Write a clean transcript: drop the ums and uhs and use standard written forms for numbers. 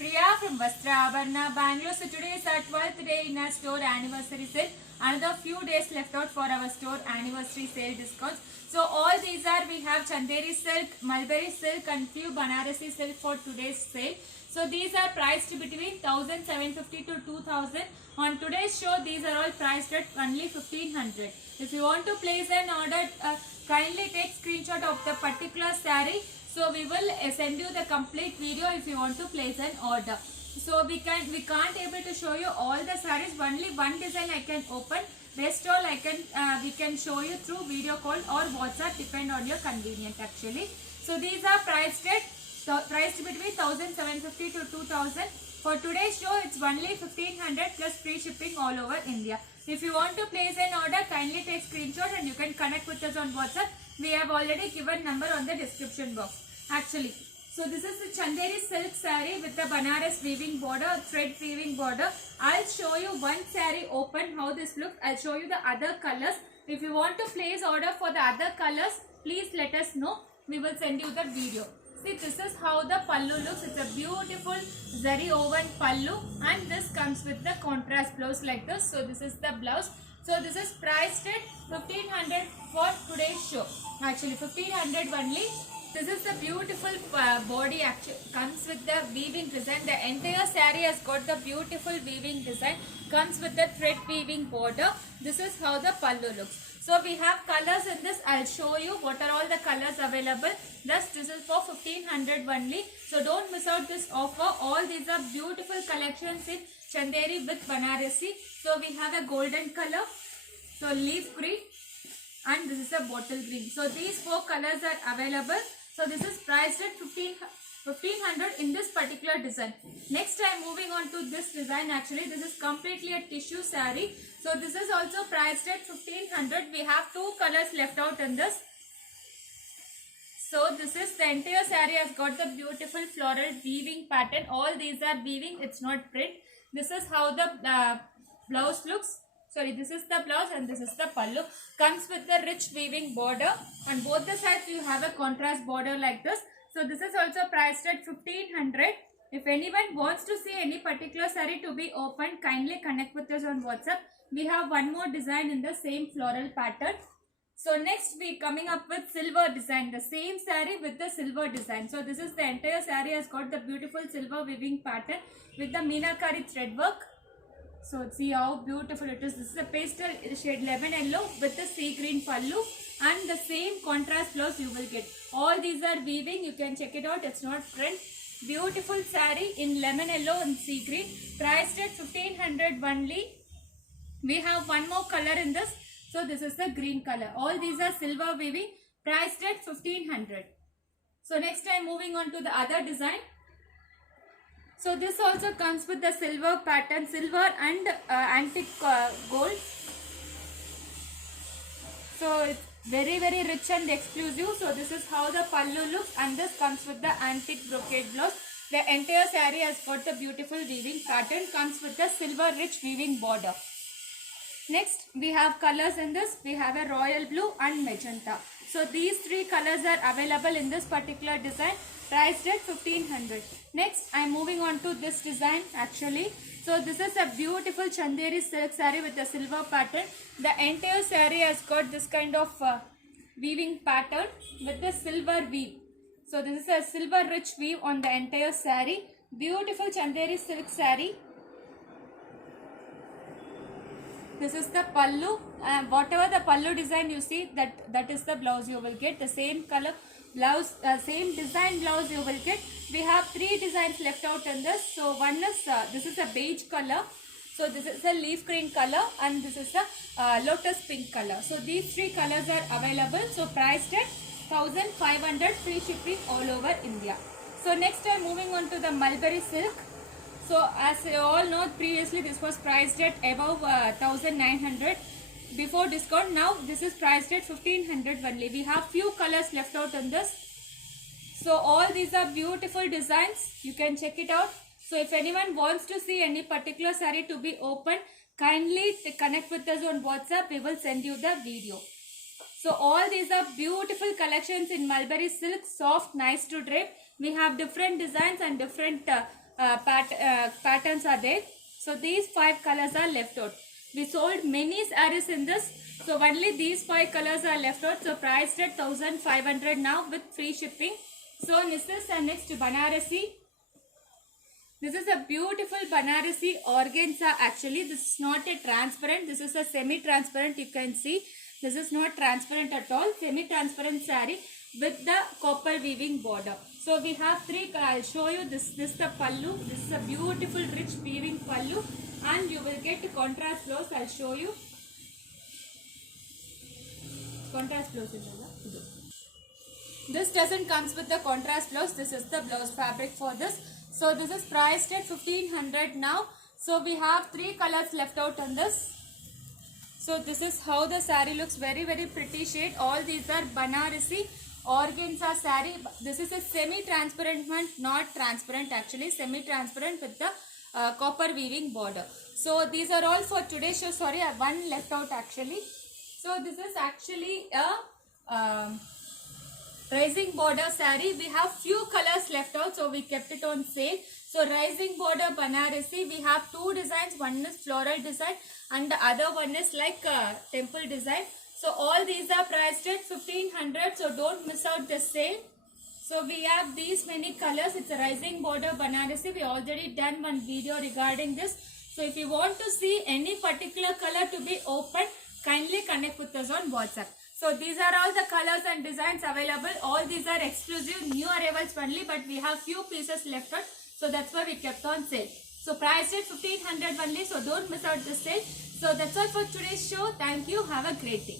Priya from Vastra Abharna, Bangalore. So today is our 12th day in our store anniversary sale. Another few days left out for our store anniversary sale discounts. So all these are, we have Chanderi silk, Mulberry silk and few Banarasi silk for today's sale. So these are priced between 1750 to 2000. On today's show, these are all priced at only 1500. If you want to place an order, kindly take screenshot of the particular saree. So we will send you the complete video if you want to place an order. So we can't able to show you all the sarees. Only one design I can open. Rest all we can show you through video call or WhatsApp, depend on your convenience actually. So these are priced between 1750 to 2000. For today's show, it's only 1500 plus free shipping all over India. If you want to place an order, kindly take screenshot and you can connect with us on WhatsApp. We have already given number on the description box. Actually, so this is the Chanderi silk saree with the Banaras weaving border, thread weaving border. I'll show you one saree open how this looks. I'll show you the other colors. If you want to place order for the other colors, please let us know. We will send you the video. See, this is how the pallu looks. It's a beautiful zari woven pallu and this comes with the contrast blouse like this. So this is the blouse. So this is priced at 1500 for today's show. Actually 1500 only. This is the beautiful body, actually comes with the weaving design. The entire saree has got the beautiful weaving design. Comes with the thread weaving border. This is how the pallu looks. So we have colors in this. I'll show you what are all the colors available. Thus this is for 1500 only. So don't miss out this offer. All these are beautiful collections in Chanderi with Banarasi. So we have a golden color, so leaf green, and this is a bottle green. So these four colors are available. So this is priced at 1500 in this particular design. Next I'm moving on to this design. Actually this is completely a tissue saree. So this is also priced at 1500. We have two colors left out in this. So this is the entire saree has got the beautiful floral weaving pattern. All these are weaving, it's not print. This is how the blouse looks. Sorry, this is the blouse and this is the pallu. Comes with the rich weaving border. On both the sides you have a contrast border like this. So this is also priced at 1500. If anyone wants to see any particular saree to be opened, kindly connect with us on WhatsApp. We have one more design in the same floral pattern. So next we coming up with silver design. The same saree with the silver design. So this is the entire saree has got the beautiful silver weaving pattern with the meenakari thread work. So see how beautiful it is. This is a pastel shade lemon yellow with the sea green pallu and the same contrast blouse you will get. All these are weaving. You can check it out. It's not print. Beautiful saree in lemon yellow and sea green. Priced at 1500 only. We have one more color in this. So this is the green color. All these are silver weaving. Priced at 1500. So next I'm moving on to the other design. So this also comes with the silver pattern, silver and antique gold. So it's very rich and exclusive. So this is how the pallu looks and this comes with the antique brocade blouse. The entire saree has got the beautiful weaving pattern, comes with the silver rich weaving border. Next we have colors in this. We have a royal blue and magenta. So these three colors are available in this particular design. Priced at 1500. Next I am moving on to this design actually. So this is a beautiful Chanderi silk saree with the silver pattern. The entire saree has got this kind of weaving pattern with the silver weave. So this is a silver rich weave on the entire saree. Beautiful Chanderi silk saree. This is the pallu. Whatever the pallu design you see, that is the blouse you will get. The same color blouse, same design blouse you will get. We have three designs left out in this. So one is this is a beige color. So this is a leaf green color and this is a lotus pink color. So these three colors are available. So priced at 1500, free shipping all over India. So next I'm moving on to the mulberry silk. So as you all know, previously this was priced at above 1900 before discount. Now this is priced at 1500 only. We have few colors left out in this. So all these are beautiful designs. You can check it out. So if anyone wants to see any particular saree to be opened, kindly connect with us on WhatsApp. We will send you the video. So all these are beautiful collections in mulberry silk, soft, nice to drape. We have different designs and different patterns are there. So these 5 colors are left out. We sold many sarees in this. So only these 5 colors are left out. So priced at 1500 now with free shipping. So this is the next Banarasi. This is a beautiful Banarasi organza actually. This is not a transparent. This is a semi-transparent, you can see. This is not transparent at all. Semi-transparent saree with the copper weaving border. So we have 3, I'll show you this is the pallu. This is a beautiful rich weaving pallu and you will get contrast blouse. I'll show you. Contrast blouse is this doesn't comes with the contrast blouse. This is the blouse fabric for this. So this is priced at 1500 now. So we have 3 colors left out on this. So this is how the saree looks. Very pretty shade. All these are Banarasi organza saree. This is a semi-transparent one, not transparent actually. Semi-transparent with the copper weaving border. So these are all for today's show. Sorry, I have one left out actually. So this is actually a rising border saree. We have few colors left out, so we kept it on sale. So rising border Banarasi, we have 2 designs. One is floral design and the other one is like temple design. So all these are priced at 1500. So don't miss out the sale. So we have these many colors. It's a rising border Banarasi. We already done one video regarding this. So if you want to see any particular color to be open, kindly connect with us on WhatsApp. So these are all the colors and designs available. All these are exclusive new arrivals only, but we have few pieces left out. So that's why we kept on sale. So priced at 1500 only. So don't miss out the sale. So that's all for today's show. Thank you. Have a great day.